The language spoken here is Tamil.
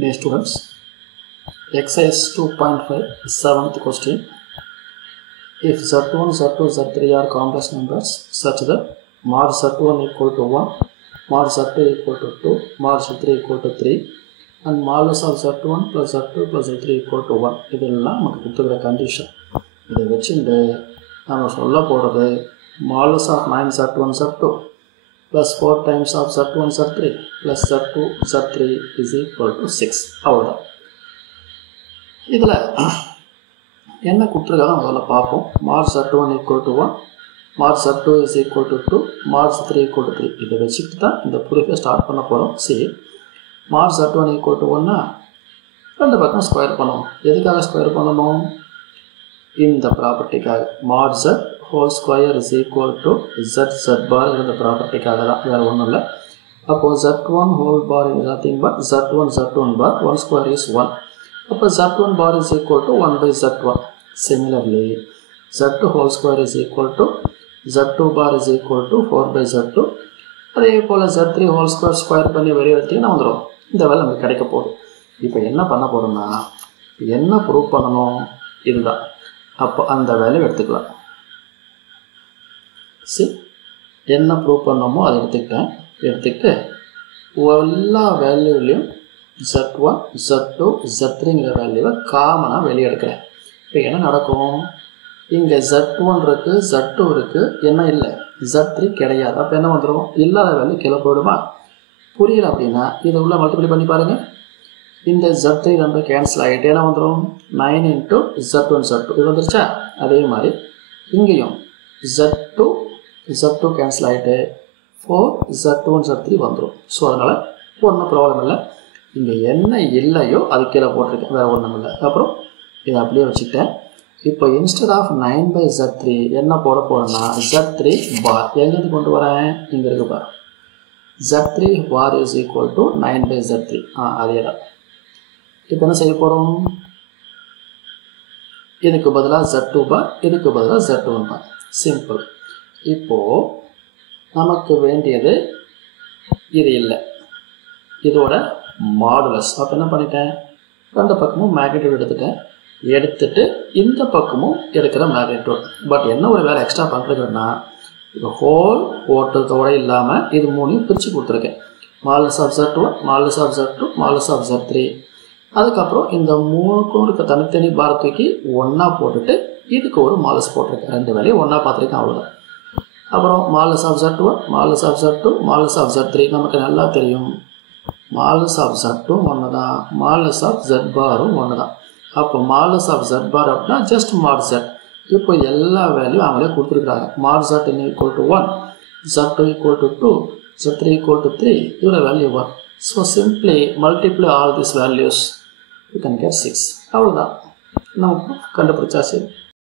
Dear students, exercise 2.5, 7th question. If Z1, Z2, Z3 are complex numbers such that mod Z1 equal to 1, mod Z2 equal to 2, mod Z3 equal to 3, and modulus of Z1 plus Z2 plus Z3 equal to 1. இதெல்லாம் நமக்கு கொடுத்துக்கிற கண்டிஷன். இதை வச்சுட்டு நம்ம சொல்ல போகிறது modulus of 9 Z1 Z2 plus 4 times of Z1 Z3 plus Z2 Z3 is equal to 6. அவ்வளோதான். இதில் என்ன கொடுத்துருக்காங்க முதல்ல பார்ப்போம். mod Z1 equal to 1, mod Z2 is equal to 2, mod Z3 equal to 3. இதை வச்சுக்கிட்டு தான் இந்த ப்ரூஃபை ஸ்டார்ட் பண்ண போகிறோம். சரி, mod Z1 equal to 1னா ரெண்டு பக்கம் ஸ்கொயர் பண்ணணும். எதுக்காக ஸ்கொயர் பண்ணணும்? இந்த ப்ராப்பர்ட்டிக்காக. mod Z whole square is equal to Z bar இந்த ப்ராப்பர்ட்டிக்காக தான், வேறு ஒன்றும் இல்லை. அப்போது Z1 whole bar is nothing but Z1 bar, 1 square is 1. அப்போ Z1 bar is equal to 1 by Z1. Similarly, Z2 whole square is equal to Z2 bar is equal to 4 by Z2. அதே போல் Z3 whole square ஸ்கொயர் பண்ணி வெளியே எடுத்தீங்கன்னா வந்துடும். இந்த வேலை நமக்கு கிடைக்க போகுது. இப்போ என்ன பண்ண போகிறோம்னா, என்ன ப்ரூவ் பண்ணணும்? இதுதான். அப்போ அந்த வேலையை எடுத்துக்கலாம். சரி, என்ன ப்ரூவ் பண்ணணுமோ அதை எடுத்துக்கிட்டு எல்லா வேல்யூலையும் Z1, Z2, Z3ங்கிற வேல்யூவை காமனாக வெளியே எடுக்கிறேன். இப்போ என்ன நடக்கும்? இங்கே Z1 இருக்குது, Z2 இருக்குது, என்ன இல்லை, Z3 கிடையாது. அப்போ என்ன வந்துடும்? இல்லாத வேல்யூ கீழே போயிடுமா? புரியல அப்படின்னா இதை உள்ள மல்டிப்ளை பண்ணி பாருங்கள். இந்த Z3 ரெண்டு கேன்சல் ஆகிட்டு என்ன வந்துடும்? 9 into Z1 Z2 இது வந்துருச்சா? அதே மாதிரி இங்கேயும் Z2 கேன்சல் ஆகிட்டு 4 Z1 Z3 வந்துடும். ஸோ அதனால் ஒன்றும் ப்ராப்ளம் இல்லை. இங்கே என்ன இல்லையோ அது கீழே போட்டிருக்கேன், வேறு ஒன்றும் இல்லை. அப்புறம் இதை அப்படியே வச்சுக்கிட்டேன். இப்போ இன்ஸ்டெட் ஆஃப் 9 by Z3 என்ன போட போகிறேன்னா Z3 பார் எங்கேருந்து கொண்டு வரேன்? இங்கே இருக்கு பார். Z3 bar is equal to 9 by Z3. அதே தான். இப்போ என்ன செய்ய போகிறோம்? இதுக்கு பதிலாக Z2 பார், இதுக்கு பதிலாக Z1 பார். சிம்பிள். இப்போது நமக்கு வேண்டியது இது இல்லை, இதோட மாடுலஸ். அப்போ என்ன பண்ணிட்டேன்? ரெண்டு பக்கமும் மேக்னிடியூட் எடுத்துட்டு இந்த பக்கமும் எடுக்கிற மேக்னிடியூட். பட் என்ன ஒரு வேலை எக்ஸ்ட்ரா பண்ணுறதுன்னா, இது ஹோல் ஓட்டத்தோடு இல்லாமல் இது மூணையும் பிரித்து கொடுத்துருக்கேன். Modulus of Z1, modulus of Z2, modulus of Z3. அதுக்கப்புறம் இந்த மூணுக்கும் இருக்க தனித்தனி பார் தூக்கி ஒன்றா போட்டுட்டு இதுக்கு ஒரு மாடுலஸ் போட்டிருக்கேன். ரெண்டு வேலையும் ஒன்றா பார்த்துருக்கேன், அவ்வளோதான். அப்புறம் modulus of Z1, modulus of Z2, modulus of Z3 நமக்கு நல்லா தெரியும். மாடுலஸ் ஆஃப் Z2 ஒன்று தான், மாடுலஸ் ஆஃப் Z பாரும் ஒன்று தான். அப்போ மாடுலஸ் ஆஃப் Z பார் அப்படின்னா ஜஸ்ட் மாட் Z. இப்போ எல்லா வேல்யூ அவங்களே கொடுத்துருக்குறாங்க. மாட் Z equal to 1, Z2 equal to 2, Z3 equal to 3, இதோட value 1. So simply multiply all this values, you can get 6. அவ்வளோதான், நம்ம கண்டுபிடிச்சா சரி.